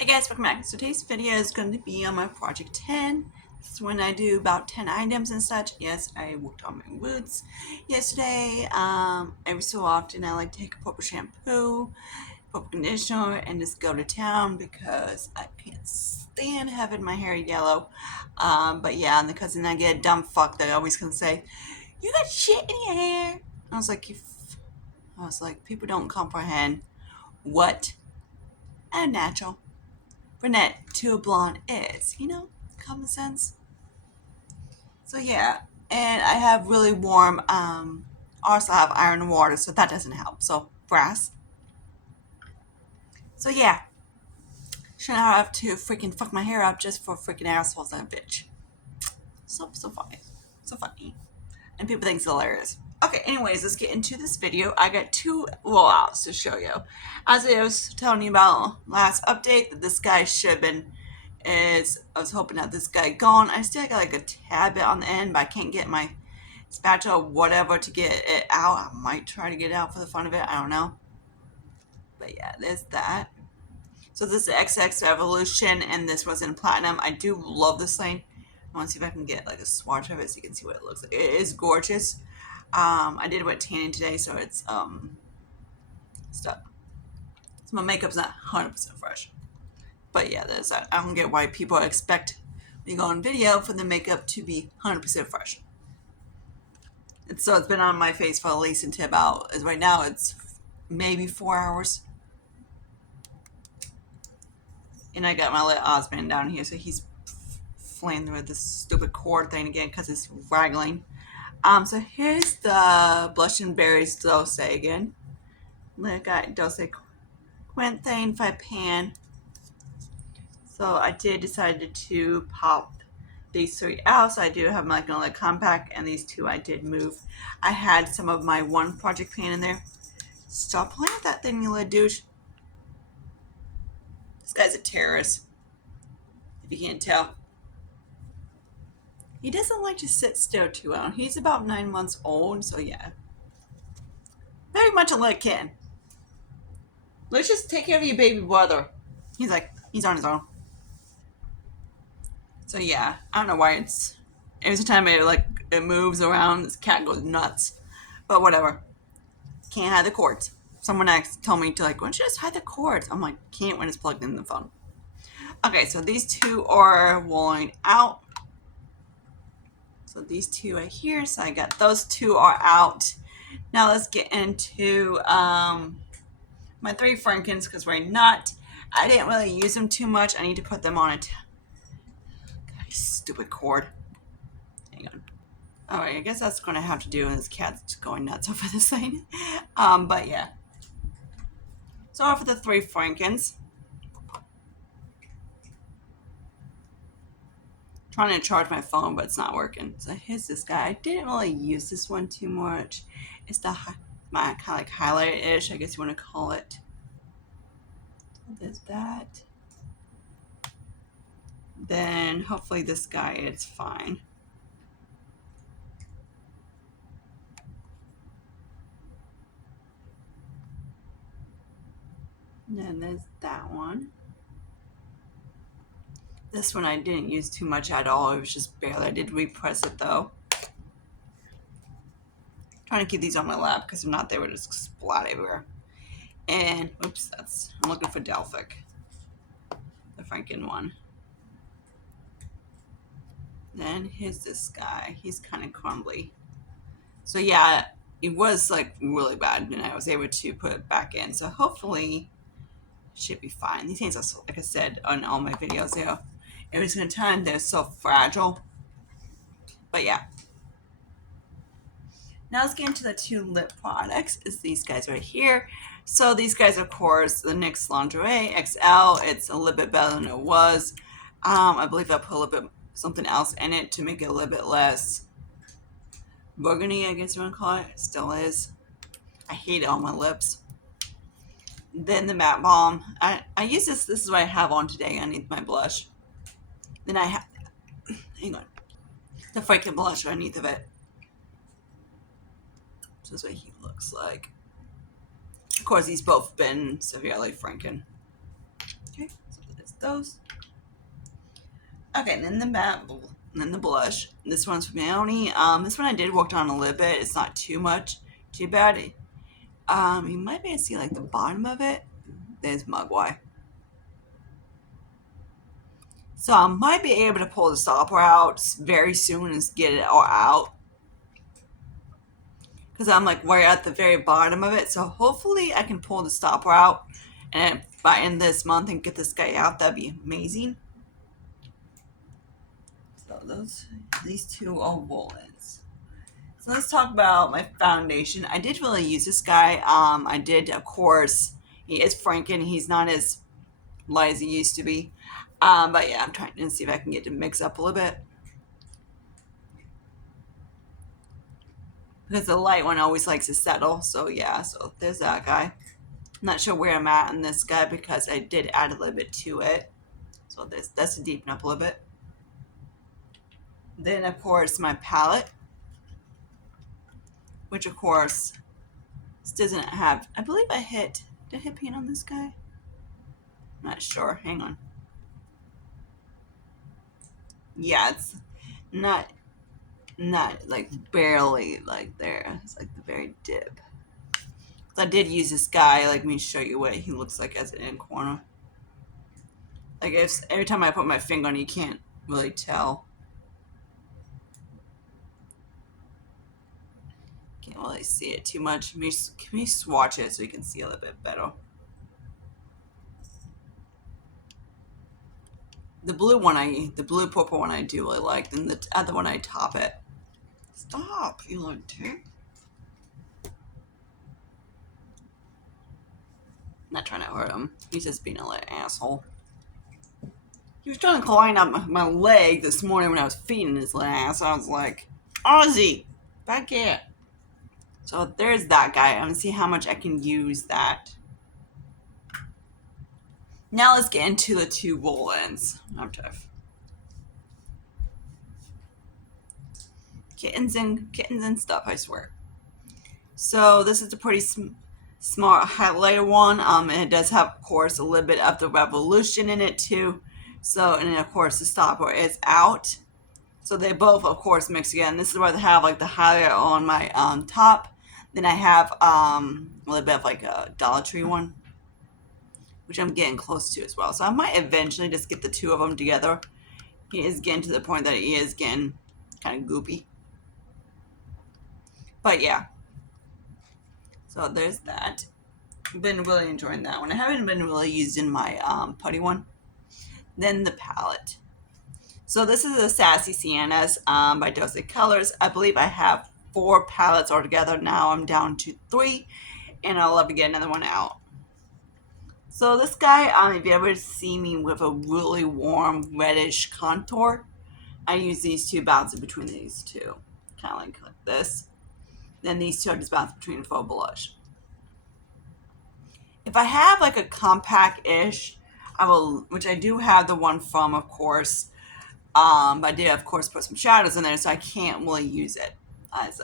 Hey guys, welcome back. So today's video is going to be on my project 10. This is when I do about 10 items and such. Yes, I worked on my roots yesterday. Every so often I like to take a proper shampoo, proper conditioner, and just go to town because I can't stand having my hair yellow. But yeah, and the cousin I get a dumb fuck that always gonna say, "You got shit in your hair." I was like, people don't comprehend what a natural brunette to a blonde is, common sense. So yeah, and I have really warm, also have iron and water, so that doesn't help. So brass. So yeah, shouldn't have to freaking fuck my hair up just for freaking assholes and a bitch. So funny, so funny, and people think it's hilarious. Okay, anyways, let's get into this video. I got two rollouts to show you. As I was telling you about last update, that this guy should have been is I was hoping that this guy gone. I still got like a tad bit on the end, but I can't get my spatula or whatever to get it out. I might try to get it out for the fun of it. I don't know. But yeah, there's that. So this is XX Evolution, and this was in platinum. I do love this thing. I want to see if I can get like a swatch of it so you can see what it looks like. It is gorgeous. I did wet tanning today, so it's stuck. So my makeup's not 100% fresh. But yeah, there's that. I don't get why people expect when you go on video for the makeup to be 100% fresh. And so it's been on my face for at least until about, as right now, it's maybe 4 hours. And I got my little Osman down here, so he's flaying with this stupid cord thing again because it's raggling. So here's the Blush and Berries Dose again. I got Dose Quenthane 5 pan. So I did decide to pop these three out. So I do have my Magnolia Compact, and these two I did move. I had some of my one project pan in there. Stop playing with that thing, you little douche. This guy's a terrorist, if you can't tell. He doesn't like to sit still too long. He's about 9 months old, so yeah. Very much a little kid. Let's just take care of your baby brother. He's on his own. So yeah, I don't know why every time it moves around, this cat goes nuts. But whatever. Can't hide the cords. Someone told me to why don't you just hide the cords? I'm like, can't when it's plugged in the phone. Okay, so these two are worn out. So these two are here. So I got those two are out. Now let's get into my three Frankens because I didn't really use them too much. I need to put them on it. Stupid cord. Hang on. Alright, I guess that's going to have to do with this cat's going nuts over this thing. But yeah. So for the three Frankens. Trying to charge my phone, but it's not working. So here's this guy. I didn't really use this one too much. It's my kind of like highlight-ish, I guess you want to call it. So there's that. Then hopefully this guy is fine. And then there's that one. This one I didn't use too much at all. It was just barely. I did repress it though. Trying to keep these on my lap because if not, they would just splat everywhere. And oops, I'm looking for Delphic, the Franken one. Then here's this guy. He's kind of crumbly. So yeah, it was like really bad, and I was able to put it back in. So hopefully, it should be fine. These things are, like I said on all my videos, every single time they're so fragile. But yeah. Now let's get into the two lip products. Is these guys right here. So these guys, of course, the NYX Lingerie XL. It's a little bit better than it was. I believe I put a little bit something else in it to make it a little bit less burgundy, I guess you want to call it. It still is. I hate it on my lips. Then the matte balm. I use this. This is what I have on today underneath my blush. Then I have, hang on, the freaking blush underneath of it. So this is what he looks like. Of course, he's both been severely Franken. Okay, so those. Okay, and then the matte, and then the blush. This one's from Naomi. This one I did work on a little bit. It's not too bad. You might be able to see like the bottom of it. There's Mugwai. So I might be able to pull the stopper out very soon and get it all out. Because I'm like right at the very bottom of it. So hopefully I can pull the stopper out and by end this month and get this guy out. That'd be amazing. So these two are woolens. So let's talk about my foundation. I did really use this guy. I did, of course, he is Franken. He's not as light as he used to be. But yeah, I'm trying to see if I can get to mix up a little bit. Because the light one always likes to settle. So yeah, so there's that guy. I'm not sure where I'm at in this guy because I did add a little bit to it. So that's to deepen up a little bit. Then of course my palette. Which of course this doesn't have, I believe did I hit paint on this guy? I'm not sure, hang on. Yeah, it's not like barely like there. It's like the very dip. I did use this guy, like, let me show you what he looks like as an end corner. Like every time I put my finger on it, you can't really tell. Can't really see it too much. Can we swatch it so you can see a little bit better? The blue purple one I do really like, and the other one I top it. Stop, you little dick. Not trying to hurt him. He's just being a little asshole. He was trying to climb up my leg this morning when I was feeding his little ass. I was like, Ozzy, back here. So there's that guy. I'm gonna see how much I can use that. Now let's get into the two woolens. I'm tough. Kittens and stuff, I swear. So this is a pretty smart highlighter one. And it does have, of course, a little bit of the Revolution in it too. So, and then of course the stopper is out. So they both, of course, mix together. And this is where they have like the highlighter on my top. Then I have a little bit of like a Dollar Tree one, which I'm getting close to as well. So I might eventually just get the two of them together. He is getting to the point that he is getting kind of goopy. But yeah. So there's that. I've been really enjoying that one. I haven't been really using my putty one. Then the palette. So this is the Sassy Siennas by Dose Colors. I believe I have 4 palettes altogether. Now I'm down to 3. And I'll love to get another one out. So this guy, if you ever see me with a really warm reddish contour, I use these two, bouncing between these two. Kind of like this. Then these two are just bouncing between for blush. If I have like a compact-ish, I will, which I do have the one from, of course. But I did, of course, put some shadows in there, so I can't really use it as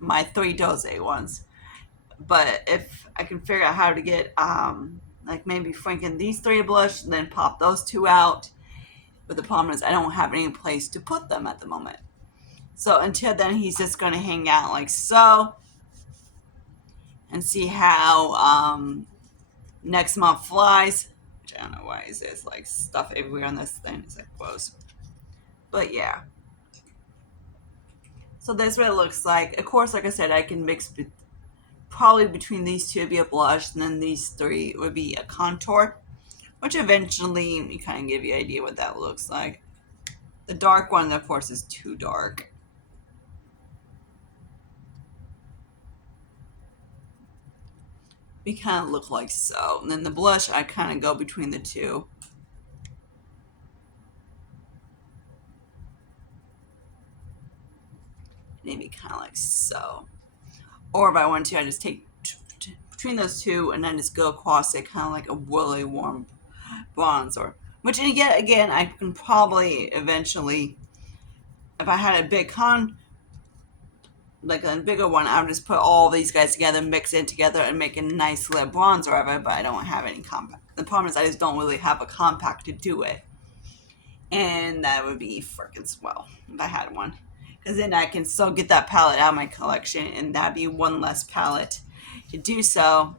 my 3 Dose ones. But if I can figure out how to get, like maybe Franken these 3 blush, and then pop those 2 out. But the problem is I don't have any place to put them at the moment. So until then, he's just going to hang out like so. And see how next month flies. Which I don't know why there's like stuff everywhere on this thing. It's like gross. But yeah. So that's what it looks like. Of course, like I said, I can mix probably between these two would be a blush, and then these 3 would be a contour, which eventually you kind of give you an idea what that looks like. The dark one, of course, is too dark. We kind of look like so. And then the blush, I kind of go between the two. Maybe kind of like so. Or if I want to, I just take between those two and then just go across it, kind of like a really warm bronzer. Which, again, I can probably eventually, if I had a big like a bigger one, I would just put all these guys together, mix it together, and make a nice lip bronzer of it, but I don't have any compact. The problem is I just don't really have a compact to do it. And that would be freaking swell if I had one. Because then I can still get that palette out of my collection, and that'd be one less palette to do so.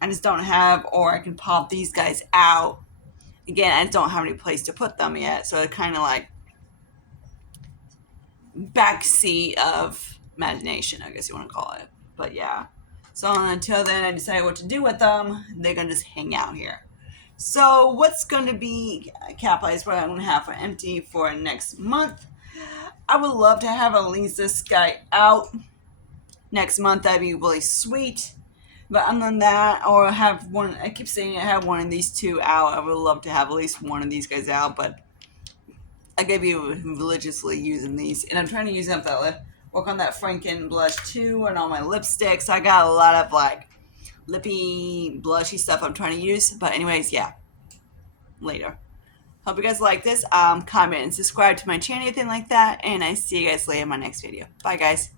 I just don't have, or I can pop these guys out. Again, I just don't have any place to put them yet, so it's kind of like backseat of imagination, I guess you want to call it. But yeah. So until then, I decide what to do with them. They're going to just hang out here. So what's going to be capitalized what I'm going to have for empty for next month? I would love to have at least this guy out next month. That'd be really sweet. But other than that, or have one, I keep saying I have one of these two out. I would love to have at least one of these guys out, but I could be religiously using these. And I'm trying to use them to work on that Franken blush too, and all my lipsticks. I got a lot of like lippy, blushy stuff I'm trying to use. But anyways, yeah, later. Hope you guys like this. Comment and subscribe to my channel, anything like that. And I see you guys later in my next video. Bye, guys.